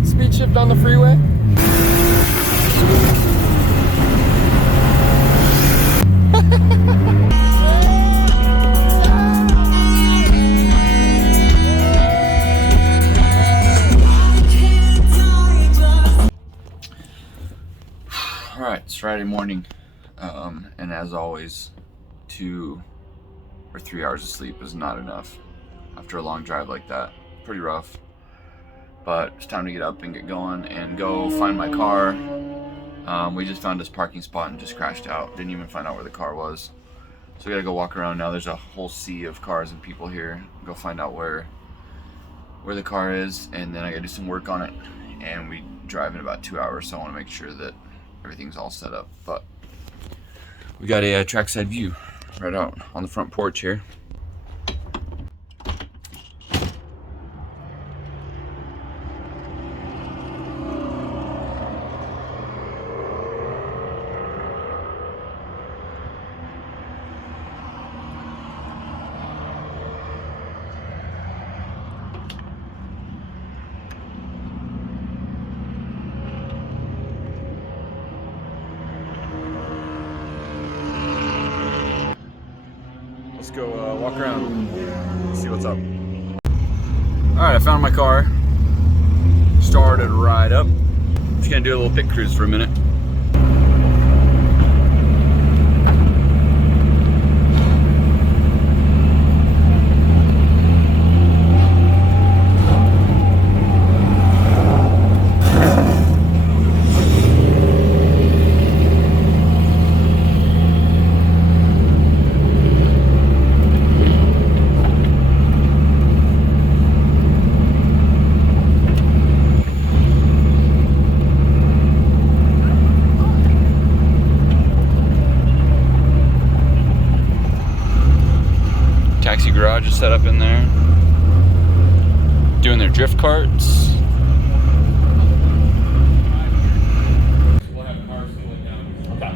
that speed shift on the freeway? Alright, it's Friday morning, and as always, 2 or 3 hours of sleep is not enough after a long drive like that. Pretty rough, but it's time to get up and get going and go find my car. We just found this parking spot and just crashed out. Didn't even find out where the car was. So we gotta go walk around now. There's a whole sea of cars and people here. Go find out where the car is, and then I gotta do some work on it. And we drive in about 2 hours, so I wanna make sure that everything's all set up. But we got a trackside view right out on the front porch here. Let's go walk around, see what's up. Alright, I found my car. Started right up. Just gonna do a little pit cruise for a minute. Taxi garage is set up in there. Doing their drift carts. Okay.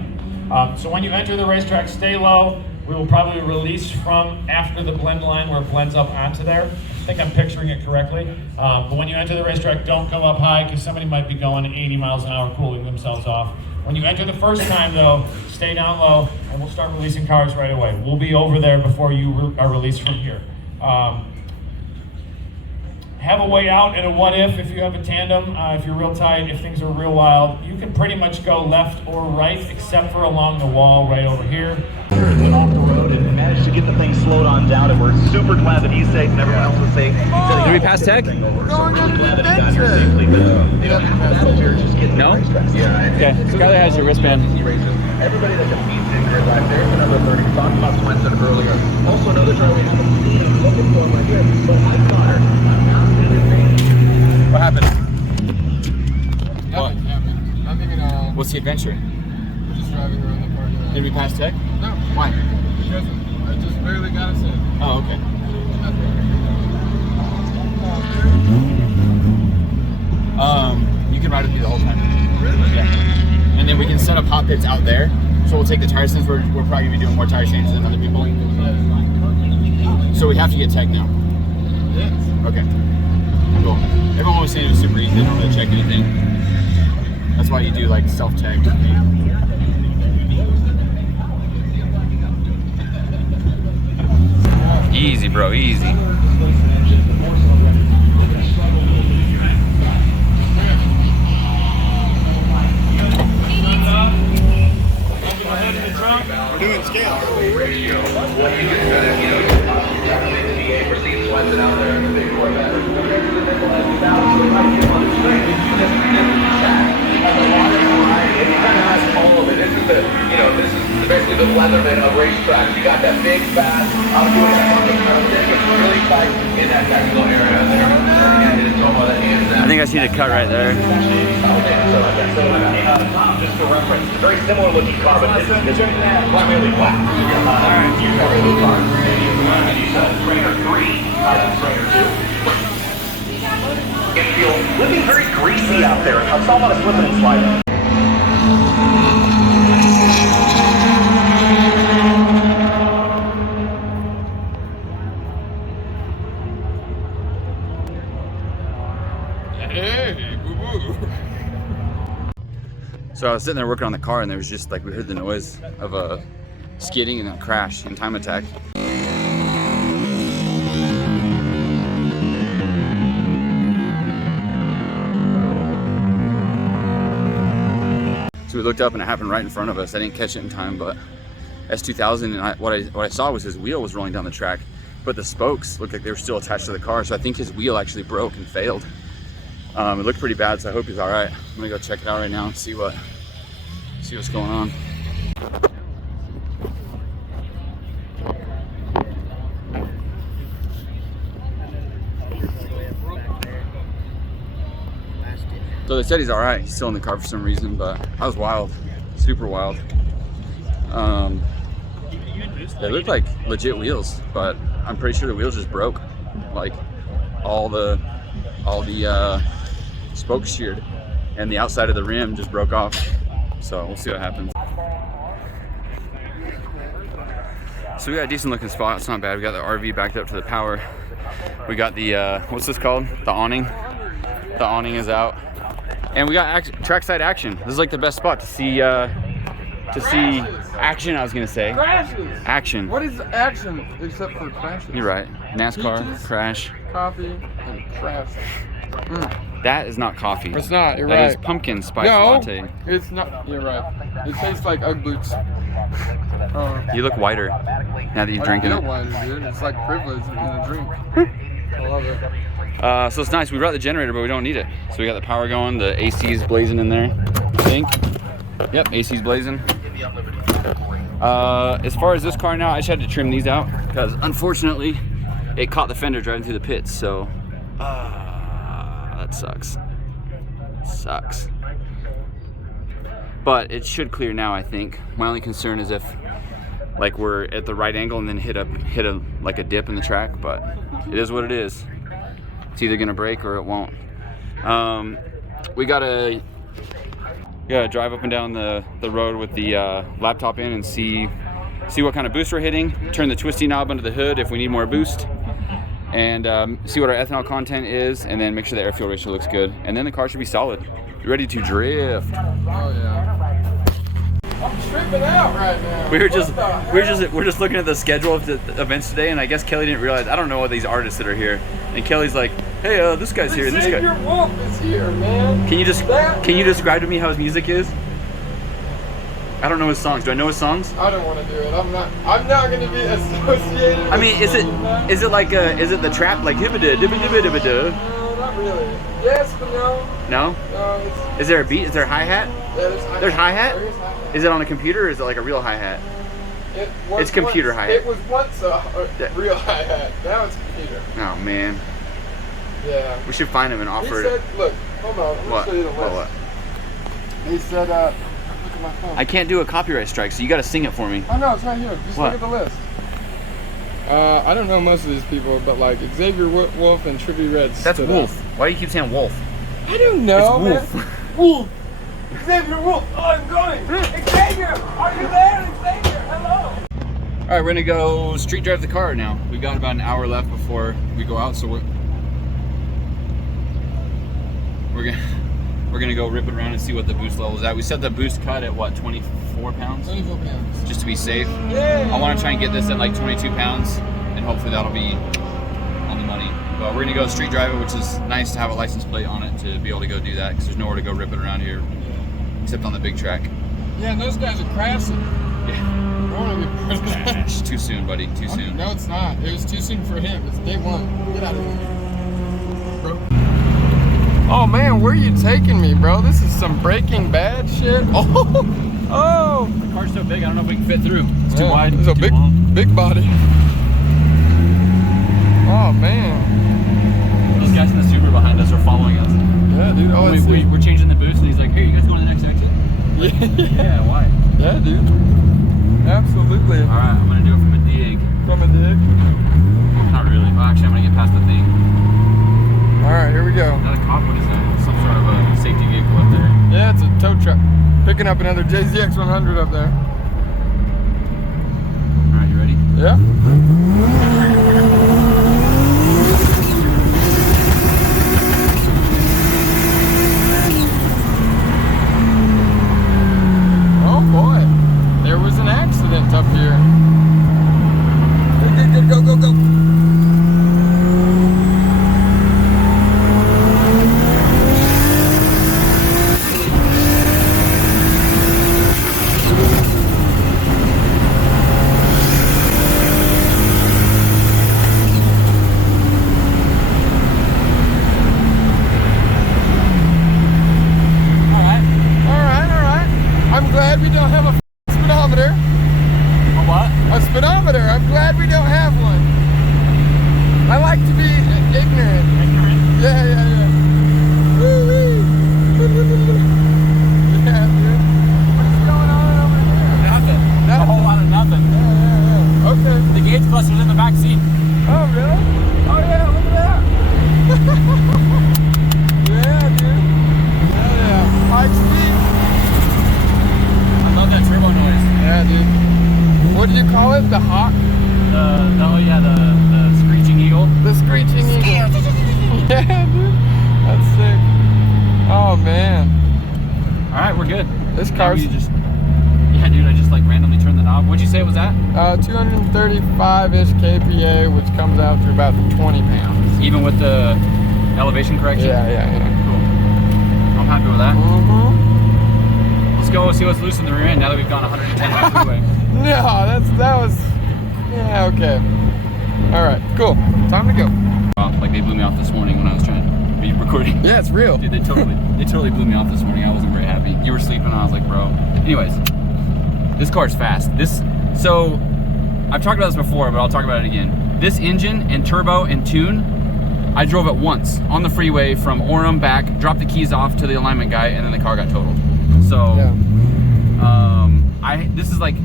So when you enter the racetrack, stay low. We will probably release from after the blend line where it blends up onto there. I think I'm picturing it correctly. But when you enter the racetrack, don't go up high because somebody might be going 80 miles an hour cooling themselves off. When you enter the first time though, stay down low and we'll start releasing cars right away. We'll be over there before you are released from here. Have a way out and a what if you have a tandem, if you're real tight, if things are real wild. You can pretty much go left or right except for along the wall right over here. Off the road and managed to get the thing slowed on down, and we're super glad that he's safe and everyone else is safe. Did we pass tech? We're really glad that he got here safely. No? Okay, Skyler has your wristband. Everybody that competes in Gridlife, there's the number 30. We talked about Swenson earlier. Also another driver we haven't seen looking for him right here. So Mike Connor. What happened? Nothing happened. Nothing at all. What's the adventure? We're just driving around the parking lot. Did we pass tech? No. Why? Because I just barely got us in. Oh, okay. You can ride with me the whole time. Really? Yeah. And then we can set up hot pits out there. So we'll take the tires since we're probably gonna be doing more tire changes than other people. So we have to get tech now. Yes. Okay. Cool. Everyone was saying it was super easy. They don't really check anything. That's why you do like self-tech. Easy, bro. Easy. We're doing scale. This is basically the Leatherman of racetracks. You got that big, fast, I'm doing that it's really tight in that technical area there. I think I see the cut right there. Just for reference, it's a very similar looking car, but this is primarily black. Alright, you got the car. You said Trainer 3, Trainer 2. It feels looking very greasy out there. I saw a lot of slipping and sliding. Hey, boo-boo. So I was sitting there working on the car, and there was just like, we heard the noise of a skidding and a crash and time attack. So we looked up and it happened right in front of us. I didn't catch it in time, but S2000, and what I saw was his wheel was rolling down the track, but the spokes looked like they were still attached to the car. So I think his wheel actually broke and failed. It looked pretty bad, so I hope he's all right. I'm gonna go check it out right now and see what's going on. So they said he's all right. He's still in the car for some reason, but that was wild, super wild. They looked like legit wheels, but I'm pretty sure the wheels just broke. Like all the spokes sheared, and the outside of the rim just broke off. So we'll see what happens. So we got a decent looking spot. It's not bad. We got the RV backed up to the power. We got the what's this called? The awning. The awning is out, and we got trackside action. This is like the best spot to see action. I was gonna say Crashes. action. What is action except for crashes? You're right. NASCAR Peaches, crash. Coffee and crash. That is not coffee. It's not. You're That right. is pumpkin spice No, latte. it's not. You're right. It tastes like Ugg boots. You look whiter now that you've drinking I it. feel whiter, dude. It's like privilege in a drink. I love it. So it's nice. We brought the generator, but we don't need it. So we got the power going. The AC's blazing in there, I think. Yep, AC's blazing. As far as this car now, I just had to trim these out because unfortunately it caught the fender driving through the pits. So that sucks. Sucks. But it should clear now, I think. My only concern is if like we're at the right angle and then hit a like a dip in the track, but it is what it is. It's either gonna break or it won't. We gotta drive up and down the road with the laptop in and see what kind of boost we're hitting, turn the twisty knob under the hood if we need more boost, and see what our ethanol content is, and then make sure the air fuel ratio looks good, and then the car should be solid, ready to drift. Oh yeah. I'm tripping out right now. We're just looking at the schedule of the events today, and I guess Kelly didn't realize. I don't know what these artists that are here, and Kelly's like, "Hey, this guy's here, and this guy." Xavier Wolf is here, man. Can you describe to me how his music is? I don't know his songs. Do I know his songs? I don't want to do it. I'm not gonna be associated. I mean, is it the trap like hibba-da, dibba-dibba-dibba-da? No, not really. Yes, but no. No? No, it's. Is there a beat? Is there a hi-hat? Yeah, There's hi-hat? There is hi-hat. Is it on a computer or is it like a real hi-hat? It was It's computer once, hi-hat. It was once a real hi-hat. Now it's computer. Oh man. Yeah. We should find him and He offer said, look, hold on, I'm What? gonna show you the list. What? He said, look at my phone. I can't do a copyright strike, so you gotta sing it for me. Oh no, it's right here. Just What? look at the list. I don't know most of these people, but like Xavier Wolf and Trippy Reds. That's stood Wolf. out. Why do you keep saying Wolf? I don't know, It's man. Wolf. Xavier Wolf. Oh, I'm going. Xavier, are you there? Xavier, hello. All right, we're gonna go street drive the car now. We got about an hour left before we go out, so we're gonna go rip it around and see what the boost level is at. We set the boost cut at what, 24 pounds? 24 pounds. Just to be safe. Yeah. I want to try and get this at like 22 pounds, and hopefully that'll be on the money. But we're gonna go street drive it, which is nice to have a license plate on it to be able to go do that, because there's nowhere to go rip it around here, except on the big track. Yeah, and those guys are crashing. Yeah. I want to be part of that. Too soon, buddy. Too soon. No, it's not. It was too soon for him. It's day one. Get out of here, bro. Oh man, where are you taking me, bro? This is some Breaking Bad shit. Oh. The car's so big, I don't know if we can fit through. It's too wide. It's a too long. big body. Oh man. Those guys in the Subaru behind us are following us. Yeah, dude. Oh, We're changing the boost, and he's like, "Hey, you guys going to the next exit?" Like, yeah, why? Yeah, dude. Absolutely. All right, I'm gonna do it from a dig. From a dig. Not really. Well, actually, I'm gonna get past the thing. All right, here we go. Not a cop. What is that? Some sort of a safety vehicle up there. Yeah, it's a tow truck. Picking up another JZX 100 up there. All right, you ready? Yeah. we don't have a speedometer. A what? A speedometer. I'm glad we don't have one. I like to be ignorant. Ignorant? Yeah, yeah, yeah. Woo-wee. Yeah, dude. What's going on over here? Nothing. Nothing. A whole lot of nothing. Yeah, yeah, yeah. Okay. The gauge cluster's in the back seat. Oh, really? Oh, yeah, look at that. Yeah, dude. Yeah, yeah. High speed. I love that turbo noise. Yeah, dude. What do you call it? The hawk? The screeching eagle. The screeching eagle. Yeah, dude. That's sick. Oh, man. All right, we're good. This car's... Yeah, dude, I just like randomly turned the knob. What'd you say it was at? 235-ish kPa, which comes out to about 20 pounds. Even with the elevation correction? Yeah, yeah, yeah. Cool. I'm happy with that. Mm-hmm. Let's go see what's loose in the rear end now that we've gone 110 on the freeway. No, that was... Yeah, okay. All right, cool. Time to go. Like they blew me off this morning when I was trying to be recording. Yeah, it's real. Dude, they totally blew me off this morning. I wasn't very happy. You were sleeping and I was like, bro. Anyways, this car's fast. So I've talked about this before, but I'll talk about it again. This engine and turbo and tune, I drove it once on the freeway from Orem back, dropped the keys off to the alignment guy, and then the car got totaled. So Yeah. This is like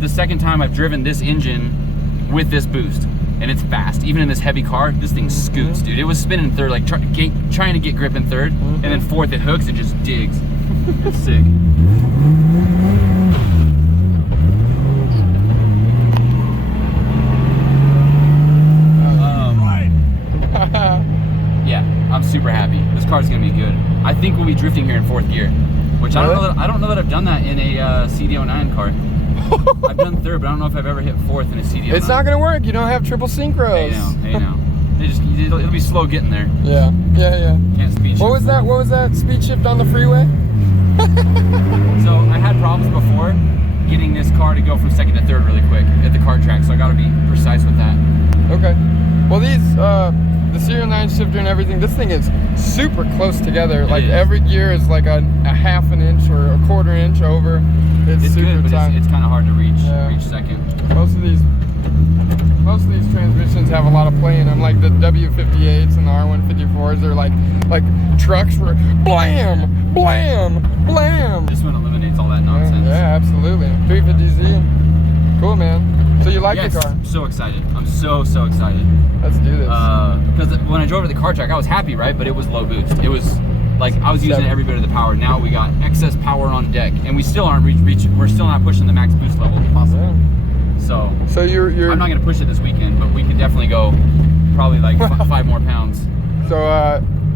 the second time I've driven this engine with this boost, and it's fast. Even in this heavy car, this thing scoots, dude. It was spinning third, like trying to get grip in third, and then fourth it hooks and just digs. It's sick. Yeah, I'm super happy. This car's gonna be good. I think we'll be drifting here in fourth gear, which I don't know that I've done that in a CD09 car. I've done third, but I don't know if I've ever hit fourth in a CD09. It's not gonna work. You don't have triple synchros. Hey now. It'll be slow getting there. Yeah, yeah, yeah. Can't speed shift. What was that speed shift on the freeway? So I had problems before getting this car to go from second to third really quick at the kart track, so I gotta be precise with that. Okay. Well, these, the serial 9 shifter and everything, this thing is super close together. Like every gear is like a half an inch or a quarter inch over. It's super good, but tight. it's kind of hard to reach Yeah. second. Most of these transmissions have a lot of play in them, like the W58s and the R154s. They're like trucks where blam, blam, blam. This one eliminates all that nonsense. Yeah, absolutely. 350Z. Cool, man. So you like the car? I'm so excited. I'm so excited. Let's do this. Because when I drove to the car track, I was happy, right? But it was low boost. It was like I was using every bit of the power. Now we got excess power on deck, and we still aren't reaching. We're still not pushing the max boost level possible. Yeah. So you're. I'm not gonna push it this weekend, but we could definitely go probably like 5 more pounds. So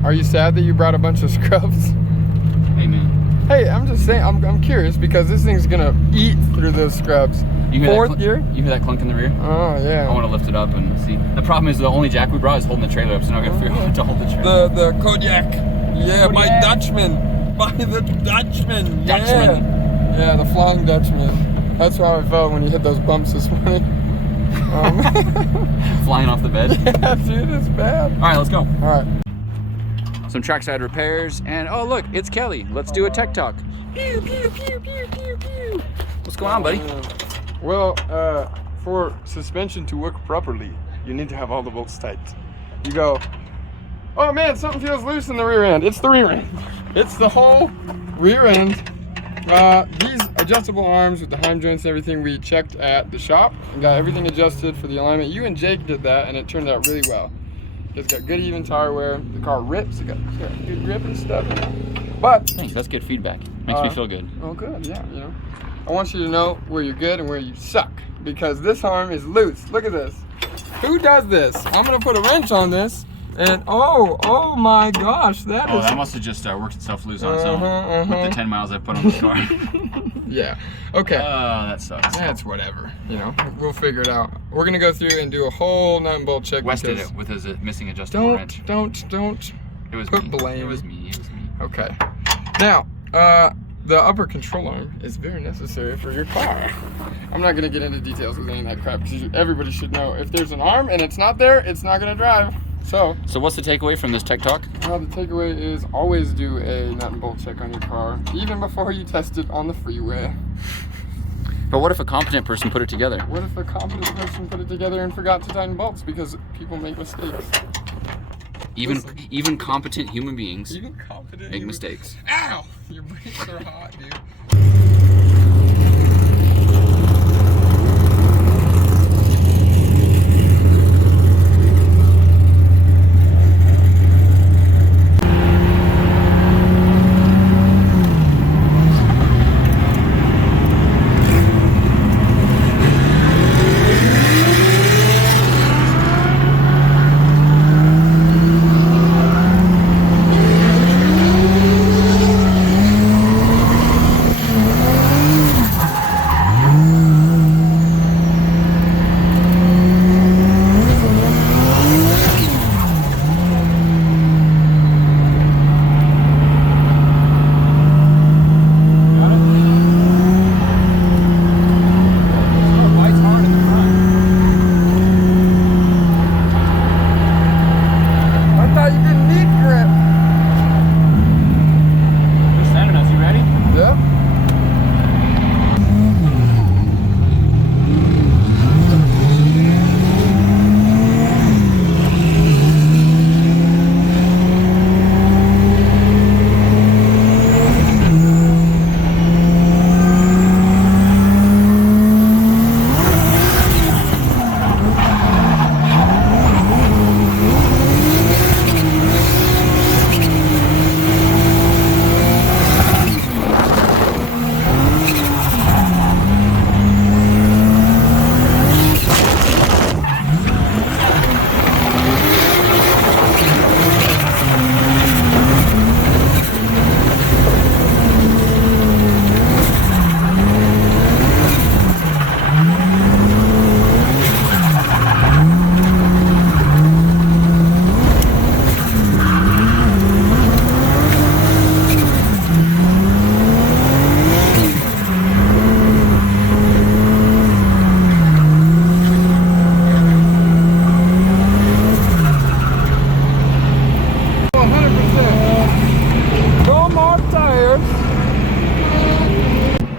are you sad that you brought a bunch of scrubs? Hey man. Hey, I'm just saying. I'm curious because this thing's gonna eat through those scrubs. You hear Fourth gear? You hear that clunk in the rear? Oh yeah. I want to lift it up and see. The problem is the only jack we brought is holding the trailer up, so now I gotta figure out how to hold the trailer. The Kodiak. Yeah, by Dutchman. By the Dutchman. Dutchman. Yeah, the Flying Dutchman. That's how I felt when you hit those bumps this morning. Flying off the bed. Yeah, dude, it's bad. All right, let's go. All right. Some trackside repairs, and oh look, it's Kelly. Let's do a tech talk. Pew, pew, pew, pew, pew, pew. What's going on, buddy? Well, for suspension to work properly, you need to have all the bolts tight. You go, oh man, something feels loose in the rear end. It's the rear end. It's the whole rear end. These adjustable arms with the heim joints and everything, we checked at the shop and got everything adjusted for the alignment. You and Jake did that, and it turned out really well. It's got good even tire wear. The car rips. It's got good grip and stuff. But Thanks, that's good feedback. Makes me feel good. Oh, good. Yeah, you know. I want you to know where you're good and where you suck, because this arm is loose. Look at this. Who does this? I'm gonna put a wrench on this, and oh my gosh, that is. That must have just worked itself loose on its own with the 10 miles I put on the car. Yeah. Okay. That sucks. That's whatever. You know, we'll figure it out. We're gonna go through and do a whole nut and bolt check. Wes did it with his missing adjustable wrench. Don't. It was put me. blame. It was me. Okay. Now, the upper control arm is very necessary for your car. I'm not gonna get into details with any of that crap because everybody should know if there's an arm and it's not there, it's not gonna drive. So what's the takeaway from this tech talk? the takeaway is always do a nut and bolt check on your car, even before you test it on the freeway. But what if a competent person put it together? What if a competent person put it together and forgot to tighten bolts? Because people make mistakes. Even competent human beings Make mistakes. Ow! Your brakes are hot, dude.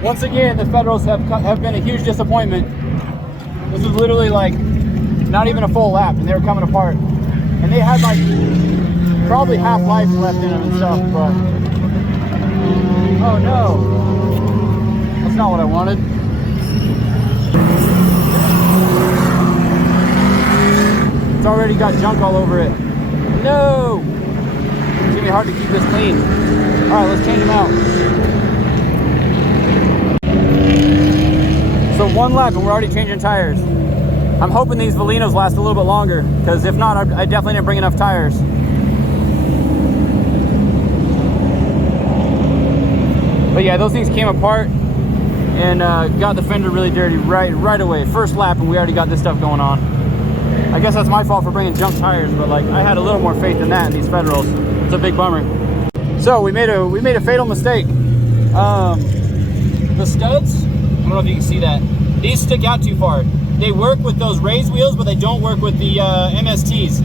Once again, the Federals have been a huge disappointment. This was literally like not even a full lap, and they were coming apart. And they had like probably half life left in them and stuff, but oh no, that's not what I wanted. It's already got junk all over it. No! It's gonna be hard to keep this clean. All right, let's change them out. So one lap and we're already changing tires. I'm hoping these Valinos last a little bit longer, because if not, I definitely didn't bring enough tires. But yeah, those things came apart and got the fender really dirty right away. First lap and we already got this stuff going on. I guess that's my fault for bringing junk tires, but like I had a little more faith than that in these Federals. It's a big bummer. So we made a fatal mistake. The studs, I don't know if you can see that. These stick out too far. They work with those raised wheels, but they don't work with the MSTs.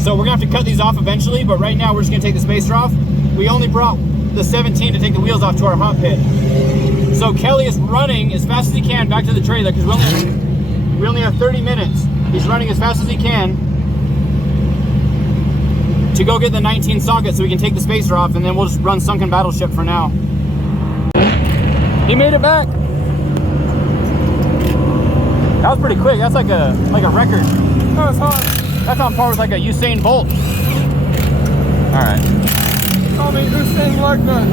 So we're gonna have to cut these off eventually, but right now we're just gonna take the spacer off. We only brought the 17 to take the wheels off to our hot pit. So Kelly is running as fast as he can back to the trailer, because we only have 30 minutes. He's running as fast as he can to go get the 19 socket so we can take the spacer off, and then we'll just run Sunken Battleship for now. He made it back. That was pretty quick. That's like a record. That was hot. That's on par with like a Usain Bolt. All right. Call me Usain Lucknut.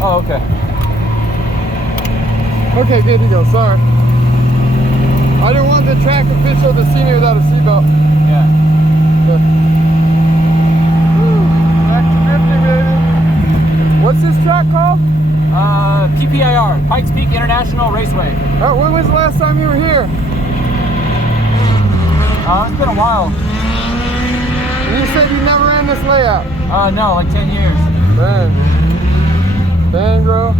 Oh, okay. Okay, good to go. Sorry. I didn't want the track official to see me without a seatbelt. Yeah. Back to drifting. What's this track called? PPIR, Pikes Peak International Raceway. Oh, when was the last time you were here? It's been a while. And you said you never ran this layout. No, like 10 years. Dang. Dang, bro.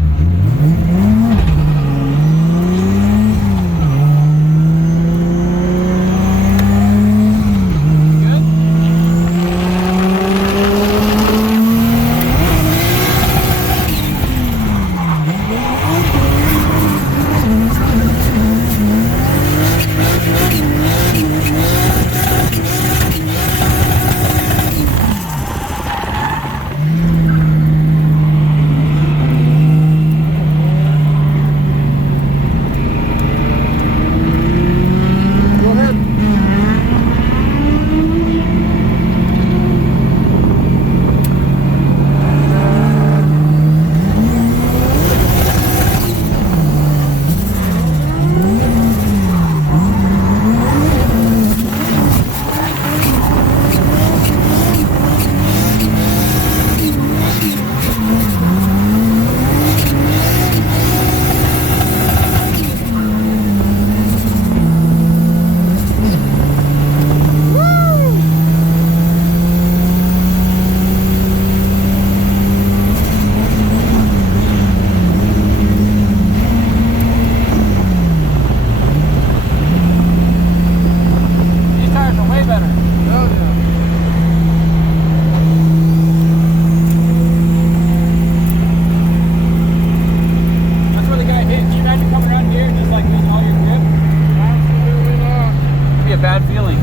Bad feeling.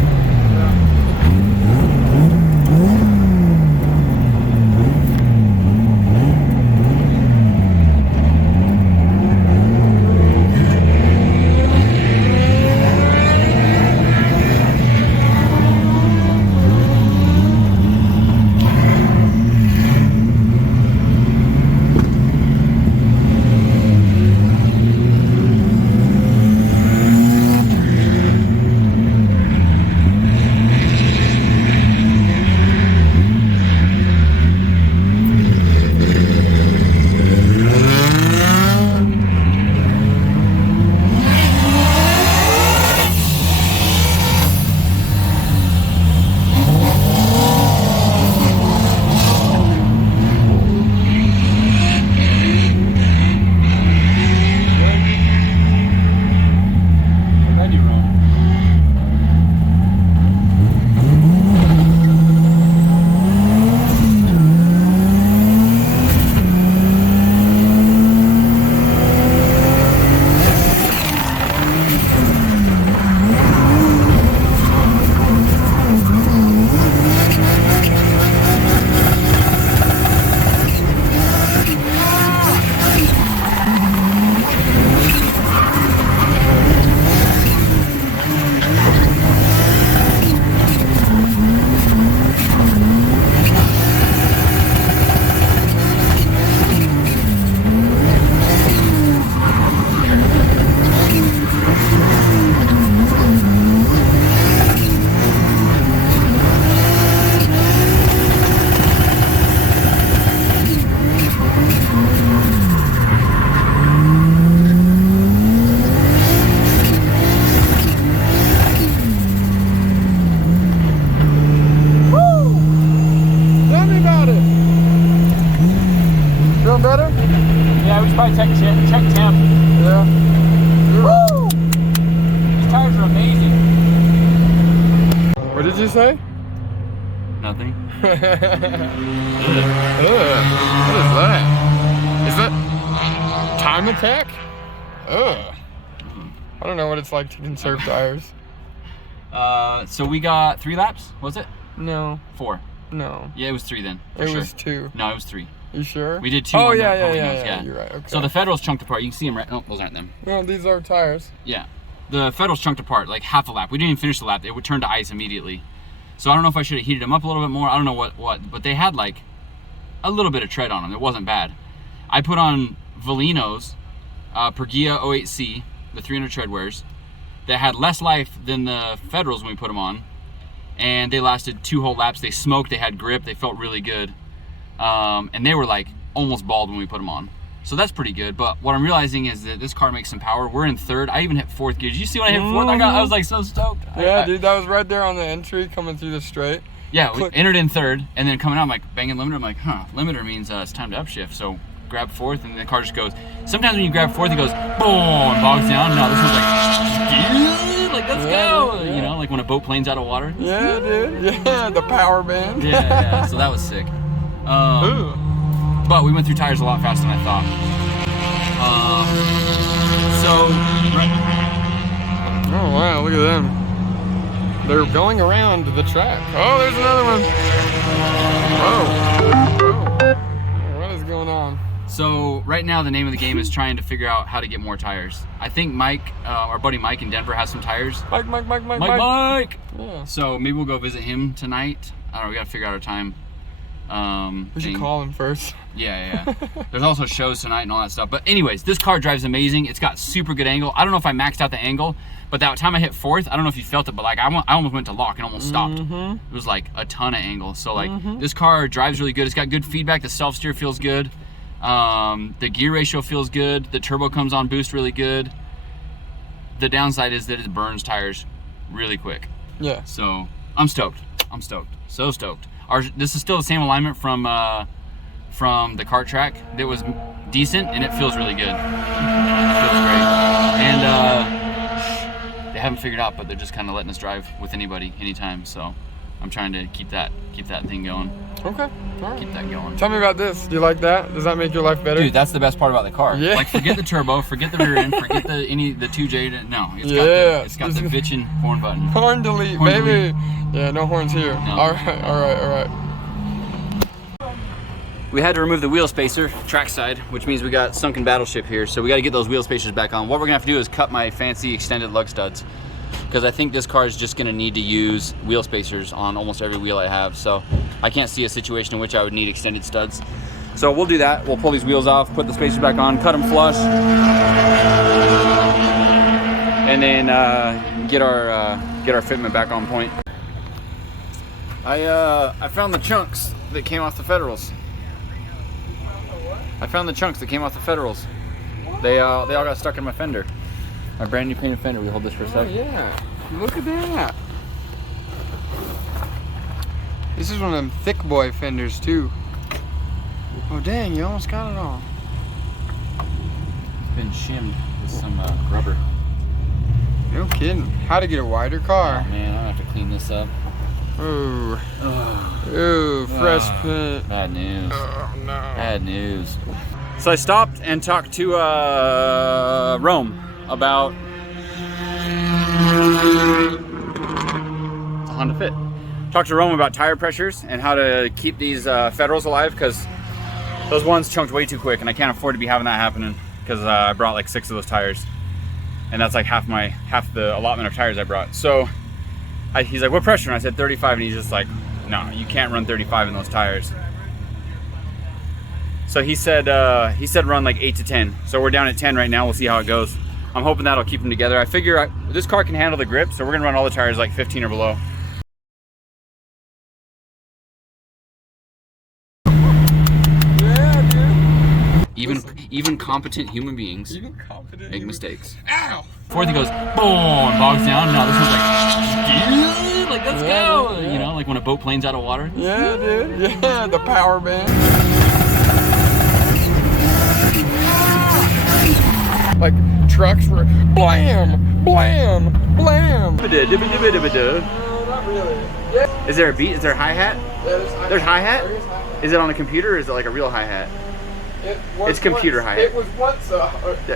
probably check temp. Yeah. Woo! These tires are amazing. What did you say? Nothing. What is that? Is that time attack? Ugh. I don't know what it's like to conserve tires. So we got 3 laps, was it? No. 4. No. Yeah, it was 3 then. It was 2. No, it was 3. You sure? We did 2 Oh, on yeah, the yeah. You're right. Okay. So the Federal's chunked apart. You can see them right. No, those aren't them. Well, these are tires. Yeah. The Federal's chunked apart like half a lap. We didn't even finish the lap. It would turn to ice immediately. So I don't know if I should have heated them up a little bit more. I don't know what, but they had like a little bit of tread on them. It wasn't bad. I put on Valinos, Pergia 08C, the 300 tread wears, that had less life than the Federals when we put them on. And they lasted 2 whole laps. They smoked, they had grip, they felt really good. And they were like almost bald when we put them on. So that's pretty good. But what I'm realizing is that this car makes some power. We're in third. I even hit fourth gear. Did you see when I hit fourth? I was like so stoked. Yeah, dude, that was right there on the entry coming through the straight. Yeah, we entered in third, and then coming out, I'm like banging limiter. I'm like, limiter means it's time to upshift. So grab fourth, and the car just goes. Sometimes when you grab fourth, it goes boom and bogs down. No, this one's like let's go. Yeah. You know, like when a boat planes out of water. Yeah, dude. Yeah, the power band. Yeah. So that was sick. But we went through tires a lot faster than I thought. Oh wow, look at them. They're going around the track. Oh, there's another one. Whoa. What is going on? So right now the name of the game is trying to figure out how to get more tires. I think Mike, our buddy Mike in Denver, has some tires. Mike. Yeah. So maybe we'll go visit him tonight. I don't know, we gotta figure out our time. We should call him first. Yeah. There's also shows tonight and all that stuff. But anyways, this car drives amazing. It's got super good angle. I don't know if I maxed out the angle, but that time I hit fourth, I don't know if you felt it, but like I almost went to lock and almost stopped. It was like a ton of angle. So like this car drives really good. It's got good feedback. The self-steer feels good. The gear ratio feels good. The turbo comes on boost really good. The downside is that it burns tires really quick. Yeah. So I'm stoked. So stoked. This is still the same alignment from the kart track that was decent, and it feels really good. It feels great. And they haven't figured out, but they're just kind of letting us drive with anybody, anytime. So I'm trying to keep that thing going. Okay. All right. Keep that going. Tell me about this. Do you like that? Does that make your life better? Dude, that's the best part about the car. Yeah. Like, forget the turbo, forget the rear end, forget the 2J. No, it's got the bitchin' horn button. Horn delete, Horn baby. delete. Yeah, no horns here. No. All right. We had to remove the wheel spacer, Trackside, which means we got sunken battleship here. So we got to get those wheel spacers back on. What we're gonna have to do is cut my fancy extended lug studs, because I think this car is just gonna need to use wheel spacers on almost every wheel I have. So I can't see a situation in which I would need extended studs. So we'll do that. We'll pull these wheels off, put the spacers back on, cut them flush, and then get our fitment back on point. I found the chunks that came off the Federals. They all got stuck in my fender. My brand new painted fender. We hold this for a sec. Oh yeah, look at that. This is one of them thick boy fenders too. Oh dang, you almost got it all. It's been shimmed with some rubber. No kidding. How to get a wider car. Oh man, I'm gonna have to clean this up. Ooh, fresh paint. Bad news. Oh no. Bad news. So I stopped and talked to Rome about it's a Honda Fit. Talked to Rome about tire pressures and how to keep these Federals alive, because those ones chunked way too quick, and I can't afford to be having that happening, because I brought like 6 of those tires, and that's like half the allotment of tires I brought. So he's like, what pressure? And I said 35, and he's just like, no, you can't run 35 in those tires. So he said run like 8 to 10. So we're down at 10 right now. We'll see how it goes. I'm hoping that'll keep them together. I figure this car can handle the grip, so we're gonna run all the tires like 15 or below. Yeah, dude. Even competent human beings make mistakes. Ow! Fourth, he goes boom and bogs down. No, this one's like let's go. Yeah. You know, like when a boat planes out of water. Yeah, dude. Yeah, the power band. Like trucks were blam, blam, blam. No, not really. Yeah. Is there a beat? Is there a hi-hat? Yeah, There's hi-hat? There is hi-hat. Is it on the computer, or is it like a real hi-hat? It's computer hi-hat. It was once a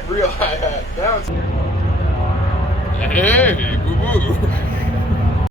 real hi-hat. Now it's... Hey, boo-boo.